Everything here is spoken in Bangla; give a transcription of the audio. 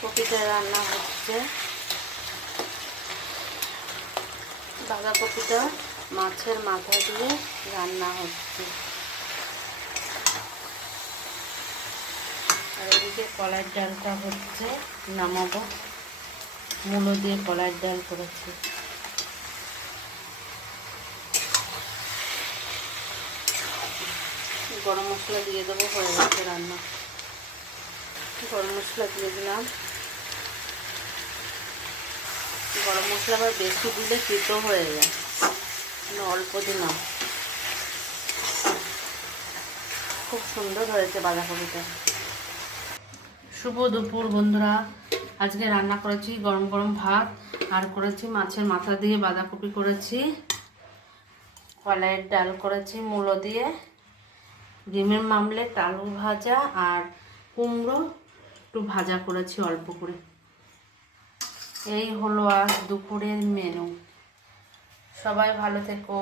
কপিটা রান্না হচ্ছে। বাঁধাকপিটা মাছের মাথা দিয়ে রান্না হচ্ছে। আর এদিকে কলাইয়ের ডালটা হচ্ছে, নামাবো। মূলো দিয়ে কলাইয়ের ডাল করেছি। গরম মশলা দিয়ে দেবো, হয়ে গেছে রান্না। গরম মশলা দিয়ে দিলাম। গরম মশলা আবার বেশি দিলে তিতো হয়ে যায়, অল্প দিলাম। খুব সুন্দর হয়েছে বাঁধাকপিটা। শুভ দুপুর বন্ধুরা। আজকে রান্না করেছি গরম গরম ভাত, আর করেছি মাছের মাথা দিয়ে বাঁধাকপি করেছি, কলাইয়ের ডাল করেছি মূলো দিয়ে, ডিমের মামলেট, আলু ভাজা, আর কুমড়ো একটু ভাজা করেছি অল্প করে। এই হলো আজ দুপুরের মেনু। সবাই ভালো থেকো।